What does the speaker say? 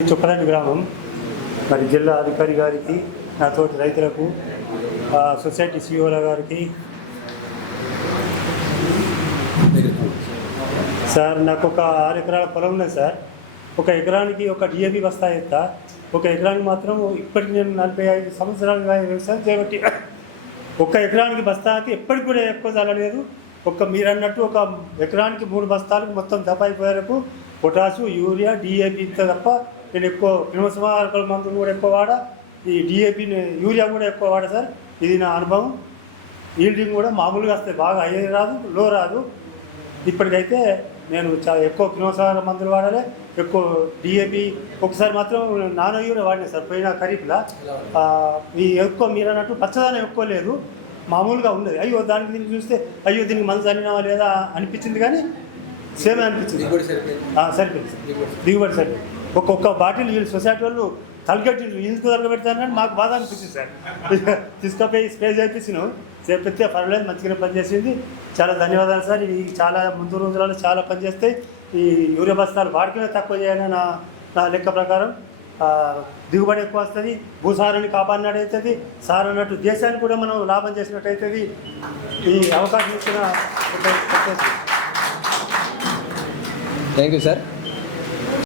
చుక్కలంటి గ్రామం మరి జిల్లా అధికారి గారికి, నాతోటి రైతులకు, సొసైటీ సిఓల గారికి, సార్ నాకు ఒక 6 ఎకరాల పొలం ఉన్నది సార్. ఒక ఎకరానికి ఒక డిఏపి బస్తా ఎత్తా. ఒక ఎకరానికి మాత్రం ఇప్పటికి నేను 45 సంవత్సరాలుగా వ్యవసాయం చేయబట్టి ఒక ఎకరానికి బస్తాకి ఎప్పటికి కూడా ఎక్కువ చాలలేదు. మీరు అన్నట్టు ఒక ఎకరానికి 3 బస్తాలకు మొత్తం దపాయిపోయేలకు పొటాసు, యూరియా, డిఏపి ఇంత తప్ప నేను ఎక్కువ క్రిమిసంహారక మందులు కూడా ఎక్కువ వాడా, ఈ డిఏపిని యూరియా కూడా ఎక్కువ వాడా సార్. ఇది నా అనుభవం. ఈల్డింగ్ కూడా మామూలుగా వస్తే బాగా హై రాదు, లో రాదు. ఇప్పటికైతే నేను చాలా ఎక్కువ క్రిమిసంహారక మందులు వాడాలి, ఎక్కువ డిఏపి. ఒకసారి మాత్రం నానో యూరియా వాడినా సార్ పోయిన ఖరీఫ్లో. ఈ ఎక్కువ మీరు అన్నట్టు పచ్చదనం ఎక్కువ లేదు, మామూలుగా ఉన్నది. అయ్యో దానికి దీనికి చూస్తే అయ్యో దీనికి మందు చల్లినావా లేదా అనిపించింది, కానీ సేమే అనిపించింది. సరిపోయింది సార్, దిగుబడి సరిపోయింది. ఒక్కొక్క బాటిల్ వీళ్ళు సొసైటీ వాళ్ళు తలగట్టి ఎందుకు తలగబెడతారు కానీ మాకు బాధ అనిపించింది సార్. తీసుకుపోయి స్ప్రే చేయించినాం, చేపిస్తే పర్వాలేదు, మంచిగానే పనిచేసింది. చాలా ధన్యవాదాలు సార్. ఇవి చాలా ముందు రోజులలో చాలా పనిచేస్తాయి. ఈ యూరియా బస్తాలు వాడికమే తక్కువ చేయాలని నా లెక్క ప్రకారం. దిగుబడి ఎక్కువ వస్తుంది, భూసారాన్ని కాపాడినట్టు అవుతుంది, సార్ అన్నట్టు దేశానికి కూడా మనం లాభం చేసినట్టు అవుతుంది. ఈ అవకాశం ఇచ్చిన థ్యాంక్ యూ సార్.